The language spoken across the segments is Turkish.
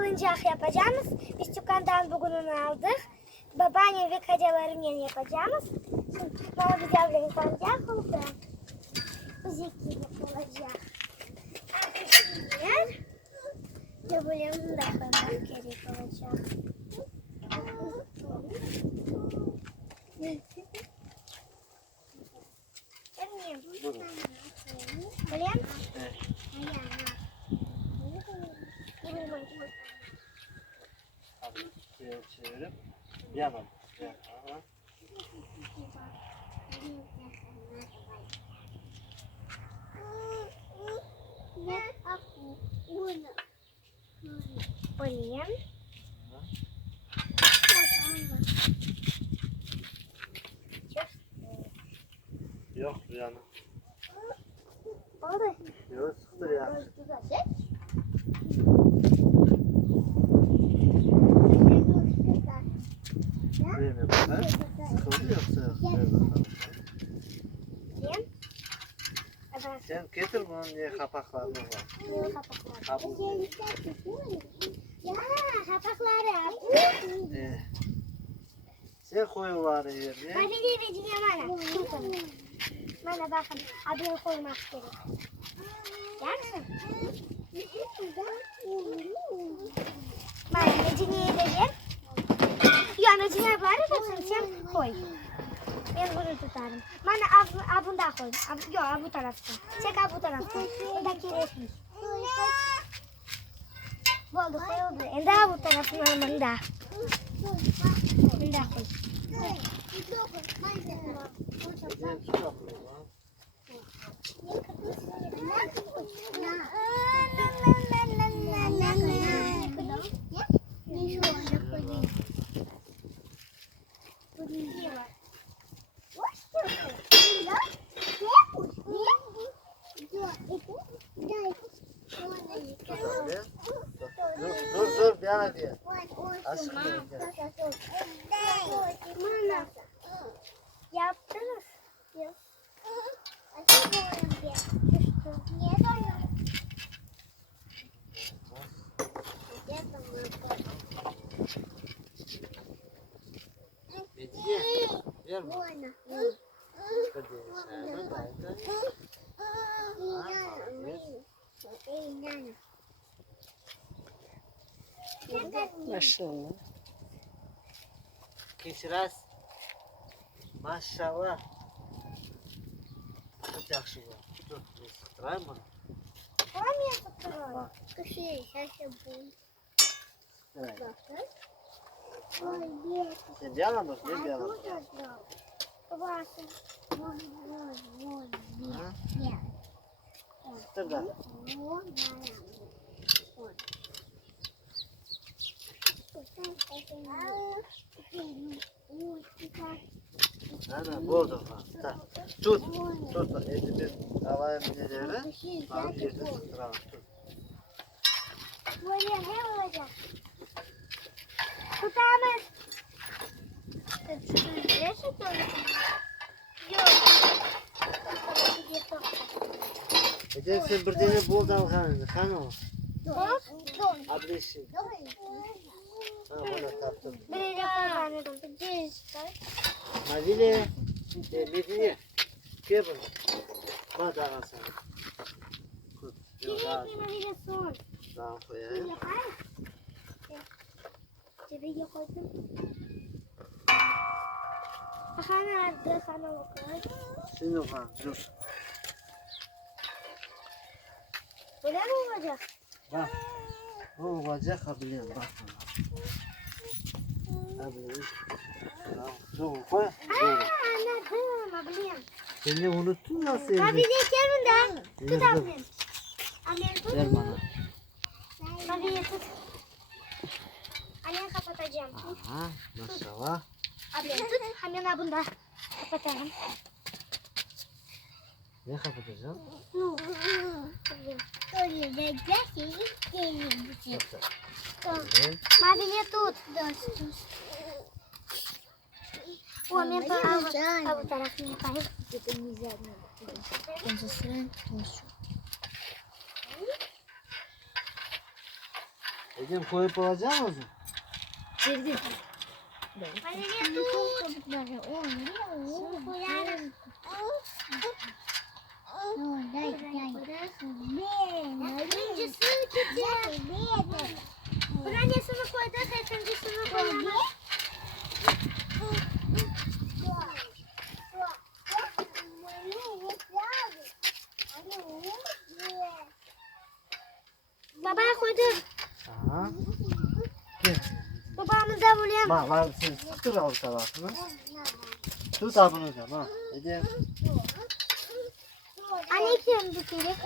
salıncak yapacağımız. Biz dükkandan bugününü aldık. Babaannem ve kacalarım yeni yapacağımız. Şimdi bana bir yavrum salıncak oldu. Bu zeki yapılacak. Arkadaşlar. Yabularını da koymak gerek olacak. Boleh? Abi çevirip yanım. Boleh. Yok yanım. Oldu. Yok sıktır ya. Değil mi bunlar? Sıkıldı yoksa yok. Ver bakalım. Boleh. Evet. Sen getir bunun niye kapaklarını var. Yok kapaklar. Kabuğu. Ya kapakları. Sen koyuvar yerine. Ben bir vereceğim bana. Kim koyuyor? Bana bakın. Adını koymak gerek. Yer misin? Bana necini vereyim. Ya necini bari da sen koy. Ben bunu tutarım. Bana bunda koy. Yok bu tarafta. Çek bu tarafta. Buradaki resmi. Oldu koyuldu. Enda bu tarafına bunda. Bunda koy. Sen su yapıyor lan. Dur bir yana diye. Aşkım gel. Yaptınız. Yok. Hediye. Ver mi? Hadi sen de. Maşallah. Keçiraz. Maşallah. Çok yaxşı bu. Dur, ben sıktırayım bunu. Olmuyor tutuyorum. Bak. Evet. Sen bir yana dur, ben bir yana dur. Babası. Ha? Sıktır da. Ana, buldum ha. Tut. Tut. Elimi alayım ileri. Bak, yerde sıktıralım. Tut. Böyle ne olacak? Tutamaz. Gerçekten mi? Yok. Ece sen bir tane bul da alkanı. Kan o. Hop. Adresin. Ha, bana taptım. Bir de kullanırım. Mazile. Medine. Gel bunu. Bana da al sana. Kut. Yok, daha Son. daha koyayım. Cebeye koydum. Aha nerede sana bakar. Şimdi okan. Dur. Böyle mi olacak? Bak. O olacak ha biliyorum. Bak. Ha biliyorum. Dur koy. Dur. Anladım. Biliyorum. Sen de unuttun nasıl? Tabii de gelmeden. Tut Dur. annem. Annem tut. Ver bana. Tabii tut. Annem kapatacağım. Aha. Maşallah. Annem tut. Hemen bunda kapatalım. Ne kapatacağım? Evet. Maviye tut. O men bu tarafını yapayım. Edem koyup olacak mısın? Girdi. Anne dur. Şunu koyarım. Önce suyu tutacağım. Annesini koydu, ikincisini koyalım. Baba koydu. Aha. Gel. Babamız da buraya. Bak var sen sıktır al tarafını. Tut abını da bak. Edem. Anne kim bu kere?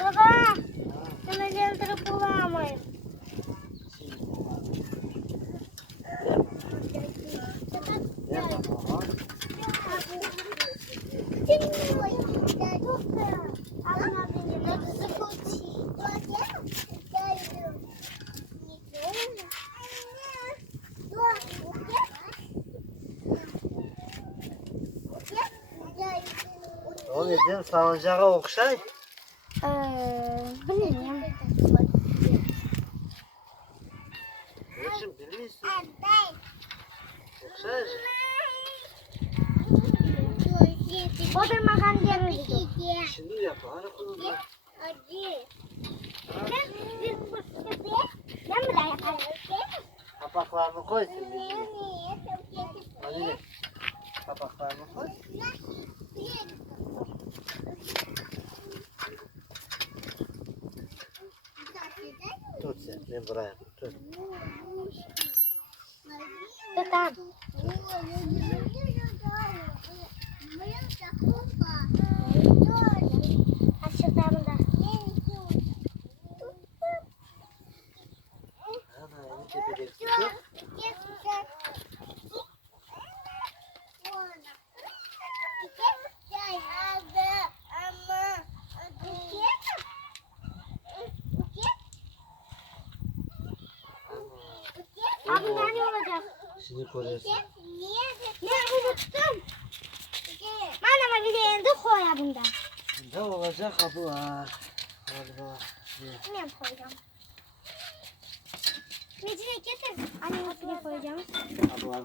Baba, sana geldirip bulamayız. Gel baba. O Edem salıncağa okşay. Bilmiyorum. Geçin biliyorsun. Okşay. Oturmakan gelmedi. Şimdi yap. Hadi kuzum. Ben mi daha yaparım? Kapaklarını koy sen. Hadi. Kapaklarını koy. Tut sen. Ben buraya tut. Tamam. Aşağıda bunda. Ana en tepede tutuyor. Abi ne olacak? Şimdi koruyorsun. Ne bunu tuttum? Bana bir de yendi koy bunda. Ne olacak kapı var. Hadi bak. Ne koyacağım? Mecine getir. Anne üstüne koyacağım. Kapı var.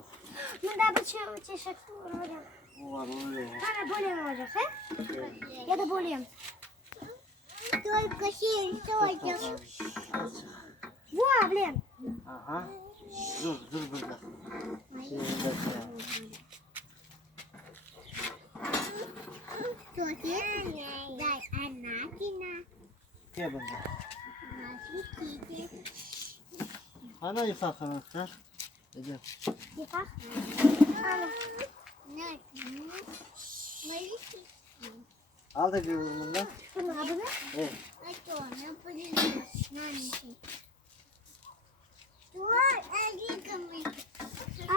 Bunda bir çeşit olacak. Bu var öyle. Bana böyle mi olacak he? Ya da böyle mi? Bu ablam. Aha. Dur burada. Şimdi bekle. Gel bunda. Ana ifak anahtar. Edem. Yıkak. Al. Al da bir vurumunda. Bunun adını. Evet.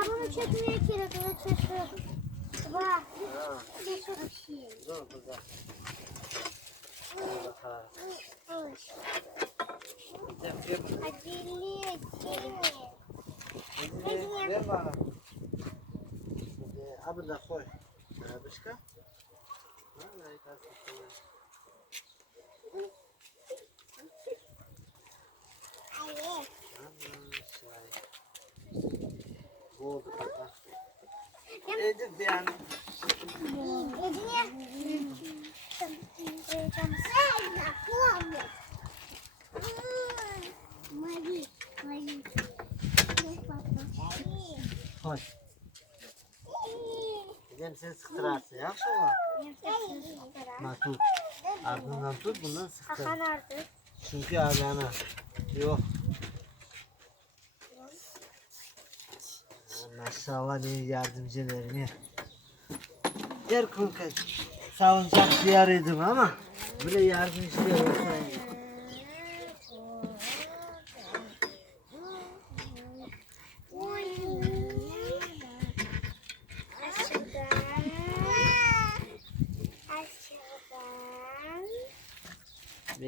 Bunu çekmeye gerek yok. Çekiyor. Bak. Ha. Dur burada. Ha. Edem gel. Edem ver bana. Abi da koy. Başka? Ha, oldu bak. Edip yani. Koy. Edem sen sıktırarsın ya şu an. Tut. Ardından tut bundan sıktır. Hakan artık. Çünkü ağzına. Yok. Maşallah ne yardımcıları ne. Gel kanka. Salıncak ziyarıydım ama böyle yardımcılar olsaydı.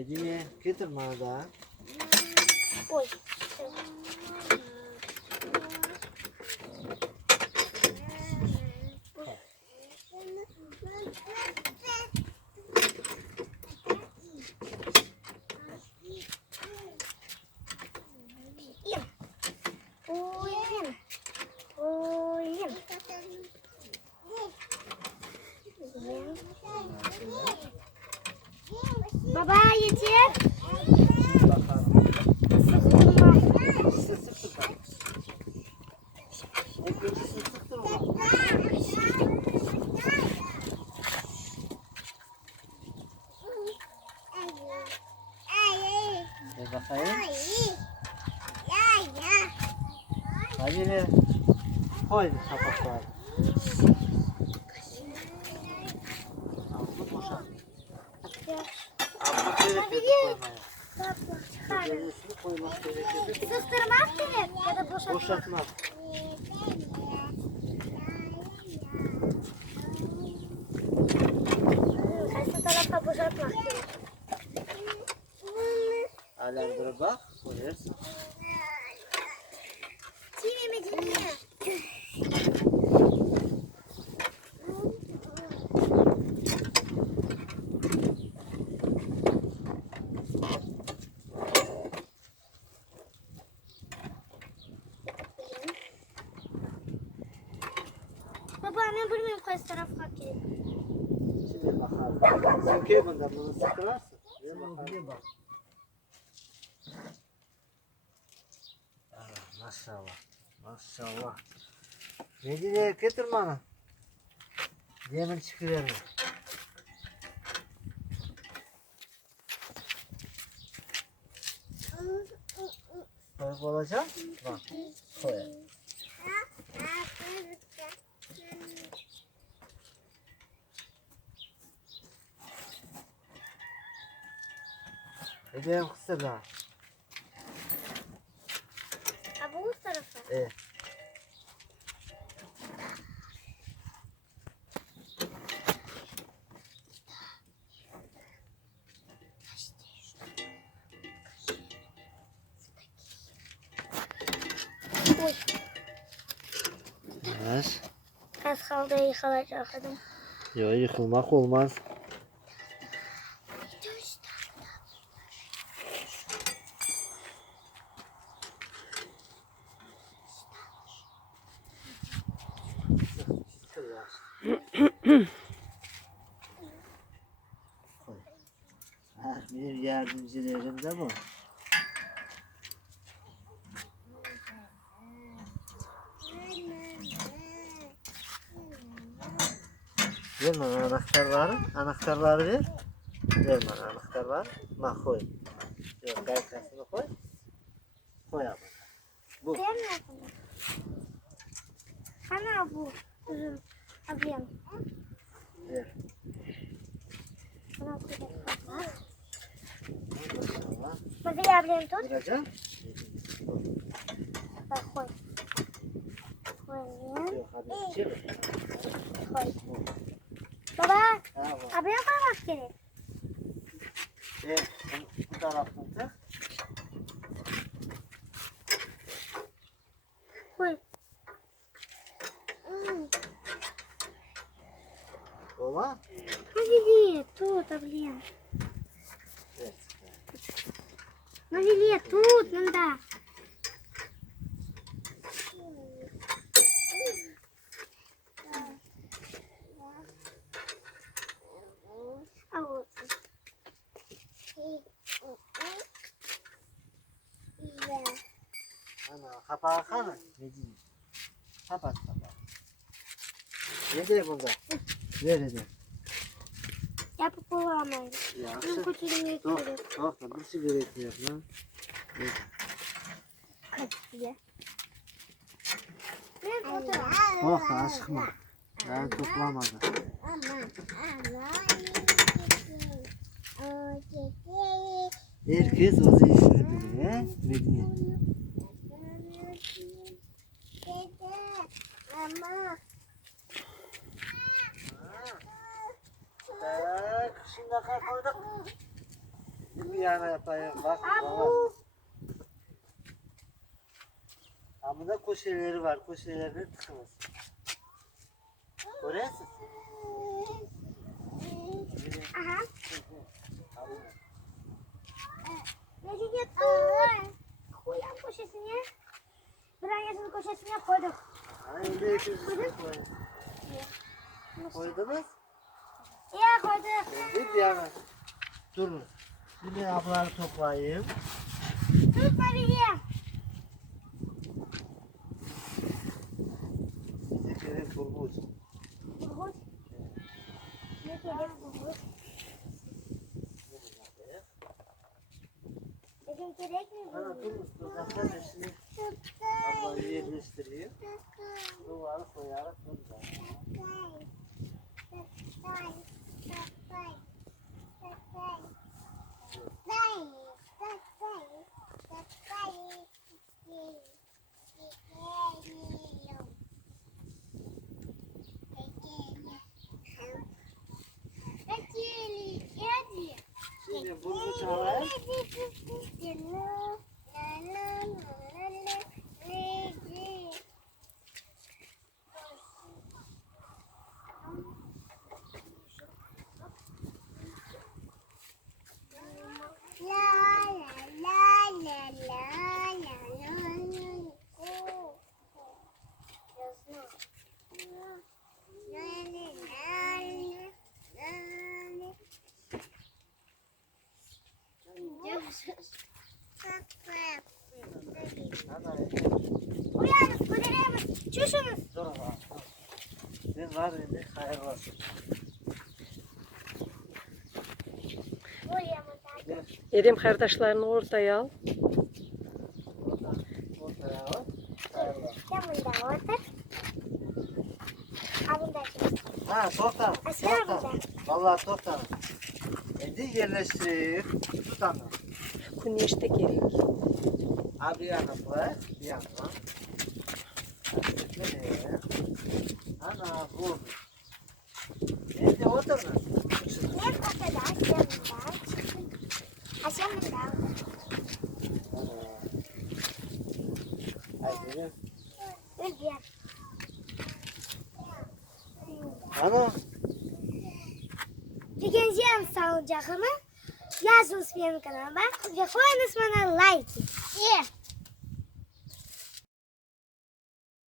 Medine getir bana da. Oy. Oyun. Oyun. Baba yeter. Bakalım. Sıkılmaz. Sık sık sık. İkincisini sıktır ulan. Bakayım. Hadi ne? Koy kapakları. Ağzını boşalt. Ağzını gerekiyor koymaya. Gerisini koymak gerekiyor. Sıktırmak gerek ya da boşaltmak. Boşaltmak. Karşı tarafa boşaltmak gerek. Alemdire bak. Koyarsın. Çiğnemeci niye? Baba ben bilmiyorum kaç taraf haklı. Şimdi bakalım. Sıkıyor bundan bunu sıkırarsın. Bir bak. Maşallah. Maşallah. Medine'ye getir bana. Yemin çıkıverin. Koyup olacak. Bak. Koy. Edeyim kısa daha. Ha bu tarafa. Evet. Oy. Evet. Az kaldı yıkılacak adam. Yok yıkılmak olmaz. Bir yardımcılarım da bu. Ver bana anahtarları. Anahtarları ver. Ver bana anahtarları. Bak koy. Yok gaykasını koy. Koy abi. Bu. Değil mi? Ana bu. Uzun. Ablam. Ver. Bana koyacak. Maşallah. Bakın ablam tut. Vuracağım. Bak koy. Koyayım. Yok hadi çevir. Koy. Baba. Tamam. Ablam koymak gerek. Evet. Bu taraftan tak. Koy. Ola. Hadi tut ablam. Evet. Hadi tut nanda. Al. Ana kapağı kanı. Necim. Kapat kapağı. Ne diyor bunda? Ver hadi. Yapıp bulamayız. Bunu Yaxşı. kötülüğü Dur, götürür. dur, bir sigaret yap lan. Kaçıya. Ben fotoğraf. Dur, aşkma. Ben toplamadım. Herkes özü işini bilir, he? Medine. Tak, şimdi koyduk. Bir yana yapayım. Bak. Abu. Burada köşeleri var. Köşelerine tıkınız. Görüyorsun? Aha. Ne diyecek? Koyalım köşesine. Branyasının köşesine koyduk. Aynı ikisini koyun. Koydunuz. Ya koyduk. Şimdi bir yana. Durun. Şimdi abları toplayayım. Tutma bizi. Bize gerek bulmuş. Burgut. Ne gerek burgut? Bizim gerek mi Ana burgut? durun. Durun. Şimdi ablayı yerleştireyim. Duvarı koyarak durun. Şimdi bunu çalayım. Ana Uyanız, kuduruyoruz. Çüşünüz. dur ama. Ben var şimdi hayırlı olsun. Uyanız. Gel. Erim kardeşlerini ortaya al. Ortaya al. Hayırlı olsun. Yanında otur. Abim şimdi. Ha toptan. Aşağı Toptan. mı? Vallahi toptan. Şimdi yerleştireyim. Tutalım. Güneşte gerek. Abi yana bırak. Bir yana. Nereye? Ana bu. Şimdi oturun. Ne kadar yanında. Aşağımda. Haydi. Öldüyor. Ana. Tükенeceğim sağlıcakımı. Yazınız benim kanalıma. Ve koyunuz bana like.